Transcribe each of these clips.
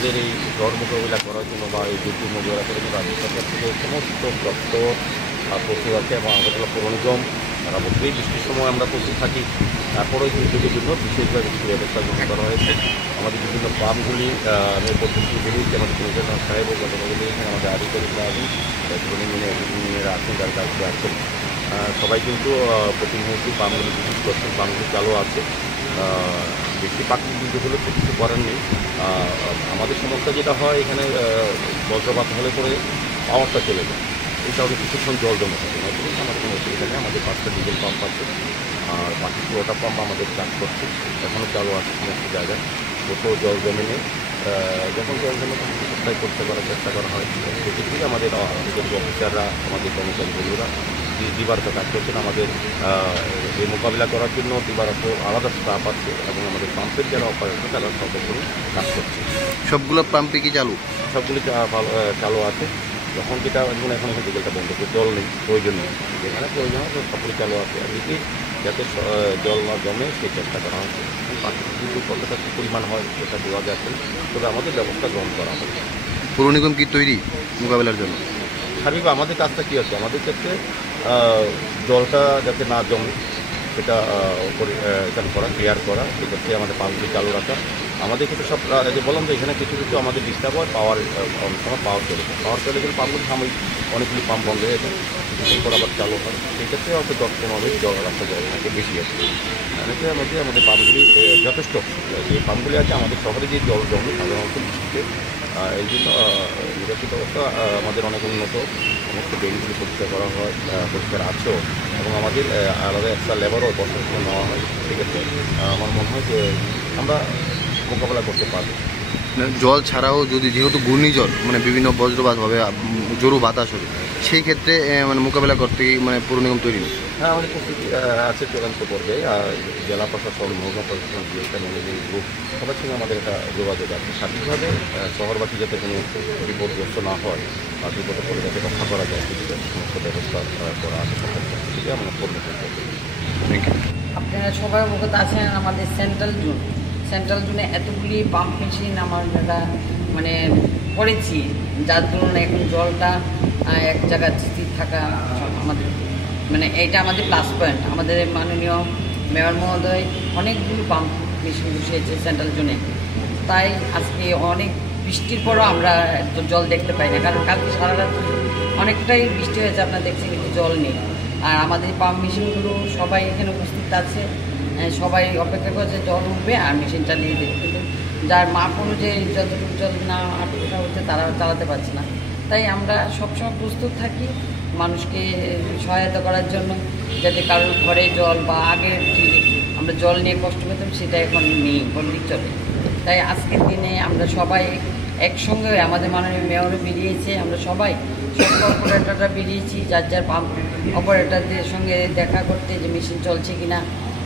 আমাদের এই ঝড় মোকাবিলা করার জন্য বা এই দুর্যোগ মোকাবিলা করার জন্য রাজ্য সরকার থেকে সমস্ত দপ্তর প্রস্তুত আছে এবং আগরতলা পৌর নিগম সারা বছরই বৃষ্টির সময় আমরা প্রস্তুত থাকি। তারপরেও এই দুর্যোগের জন্য বিশেষভাবে কিছু ব্যবস্থা গ্রহণ করা হয়েছে। আমাদের বিভিন্ন পাম্পগুলি আমি পদ্ধতি বলেছি, আমাদের কমিশনার সাহেব ও গতকালগুলি এখানে আমাদের আধিকারিকরা আছেন, ইঞ্জিনিয়াররা আছেন, যার কাজে আছেন, সবাই কিন্তু প্রতিনিয়ত পাম্পগুলি বিদ্যুৎ করছেন, পাম্পগুলি চালু আছে। বেশি প্রাকৃতিক দুর্যোগ হলে তো কিছু করার নেই। আমাদের সমস্যা যেটা হয় এখানে বজ্রপাত হলে পরে পাওয়ারটা চলে যায়, এই কারণে কিছুক্ষণ জল জমে থাকে। নতুন আমাদের কোনো অসুবিধা নেই, আমাদের 5টা ডিজেল পাম্প আছে আর বাকি 16টা পাম্প আমাদের কাজ করছে, এখনও চালু আছে সমস্ত জায়গায়, কোথাও জল জমে নেই। যখন জল জমে তখন সাপ্লাই করতে করার চেষ্টা করা হয়। সেক্ষেত্রে আমাদের অফিসাররা, আমাদের কর্মচারী বন্ধুরা দিবারত কাজ করছেন। আমাদের এই মোকাবিলা করার জন্য দিবারত আলাদা স্টাফ আছে এবং আমাদের পাম্পের যারা অপারেটর তারা সর্বোপরি কাজ করছে। সবগুলো পাম্পে কি চালু? সবগুলি চালু আছে। যখন যেটা এখন এখন ডিজেলটা বন্ধ করে জল নেই, প্রয়োজন নেই, যেখানে প্রয়োজন হয় সবগুলি চালু আছে। আর এদিকে যাতে জল না জমে সেই চেষ্টা করা হচ্ছে। প্রাকৃতিক দুর্যোগ কতটা কী পরিমাণ হয় সেটা দেওয়া যাচ্ছে, তবে আমাদের ব্যবস্থা গ্রহণ করা হবে। পৌর নিগম কি তৈরি মোকাবেলার জন্য? স্বাভাবিক আমাদের কাজটা কী আছে, আমাদের ক্ষেত্রে জলটা যাতে না জমে সেটা পরিষ্কার করা, ক্লিয়ার করা, সেক্ষেত্রে আমাদের পাম্পগুলি চালু রাখা। আমাদের ক্ষেত্রে সব যে বললাম যে এখানে কিছু কিছু আমাদের ডিস্টার্ব হয়, অনেক সময় পাওয়ার চলে যায়, পাওয়ার চলে গেলে পাম্পগুলি সাময়িক অনেকগুলি পাম্প বন্ধ হয়ে যায়, কিছুক্ষণ পর আবার চালু হয়। সেক্ষেত্রে হয়তো 10-15 মিনিট জল রাখা যায়, অনেকে বেশি আছে। অনেকের মধ্যে আমাদের পাম্পগুলি যথেষ্ট, যে পাম্পগুলি আছে আমাদের শহরে যে জল জমে সাধারণত বৃষ্টিতে, এই জন্য নিরাপত্তা ব্যবস্থা আমাদের অনেক উন্নত। সমস্ত ড্রেনগুলি পরিষ্কার করা হয়, পরিষ্কার আছেও, এবং আমাদের আলাদা একটা লেবারও বছর সময় নেওয়া হয়। সেক্ষেত্রে আমার মনে হয় যে আমরা মোকাবেলা করতে পারবো। জল ছাড়াও যদি যেহেতু ঘূর্ণিঝড় মানে বিভিন্ন বজ্রপাত হবে, জোরো বাতাস হবে, সেই ক্ষেত্রে মানে মোকাবেলা করতে মানে পৌর নিগম তৈরি নেই? হ্যাঁ, আমাদের প্রস্তুতি আছে চূড়ান্ত পর্যায়ে। জেলা প্রশাসন, মহকুমা প্রশাসন, জিএসটা ম্যানেজিং গ্রুপ সবার সঙ্গে আমাদের একটা যোগাযোগ আছে। সার্বিকভাবে শহরবাসী যাতে কোনো বিপদগ্রস্ত না হয় বা বিপদে পড়ে যাতে রক্ষা করা যায় সেদিকে সমস্ত ব্যবস্থা করা আছে সরকার পক্ষ থেকে আমরা কর্মী করতে। Thank you. আপনারা সবাই অবগত আছেন আমাদের সেন্ট্রাল জোনে এতগুলি পাম্প মেশিন আমরা মানে করেছি, যার জন্য এখন জলটা এক জায়গায় স্থির থাকা আমাদের মানে এইটা আমাদের প্লাস পয়েন্ট। আমাদের মাননীয় মেয়র মহোদয় অনেকগুলো পাম্প মেশিন বসিয়েছে সেন্ট্রাল জোনে, তাই আজকে অনেক বৃষ্টির পরও আমরা এত জল দেখতে পাই না, কারণ কালকে সারা রাত অনেকটাই বৃষ্টি হয়েছে, আপনারা দেখছেন কিন্তু জল নেই। আর আমাদের পাম্প মেশিনগুলো সবাই এখানে উপস্থিত আছে, সবাই অপেক্ষা করছে জল উঠবে আর মেশিন চালিয়ে দেবে, কিন্তু যার মাপ অনুযায়ী যতটুকু জল না ওঠা হচ্ছে তারা চালাতে পারছে না। তাই আমরা সবসময় প্রস্তুত থাকি মানুষকে সহায়তা করার জন্য, যাতে কারোর ঘরে জল বা আগের যে আমরা জল নিয়ে কষ্ট পেতাম সেটা এখন নেই বললেই চলে। তাই আজকের দিনে আমরা সবাই একসঙ্গে, আমাদের মাননীয় মেয়রও বেরিয়েছে, আমরা সবাই সব অপারেটররা বেরিয়েছি যার যার পাম্প অপারেটরদের সঙ্গে দেখা করতে যে মেশিন চলছে কিনা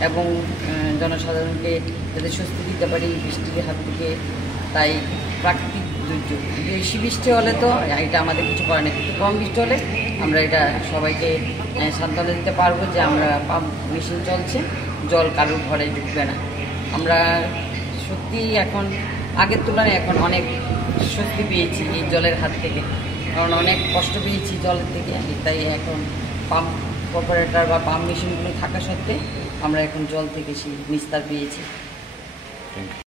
এবং জনসাধারণকে যাতে স্বস্তি দিতে পারি বৃষ্টির হাত থেকে। তাই প্রাকৃতিক দুর্যোগ বেশি বৃষ্টি হলে তো এটা আমাদের কিছু করার নেই, কিন্তু কম বৃষ্টি হলে আমরা এটা সবাইকে সান্ত্বনা দিতে পারবো যে আমরা পাম্প মেশিন চলছে, জল কারোর ঘরে ঢুকবে না। আমরা সত্যি এখন আগের তুলনায় এখন অনেক স্বস্তি পেয়েছি এই জলের হাত থেকে, কারণ অনেক কষ্ট পেয়েছি জলের থেকে। তাই এখন পাম্প অপারেটর বা পাম্প মেশিনগুলো থাকা সত্ত্বে আমরা এখন জল থেকে সেই নিস্তার পেয়েছি।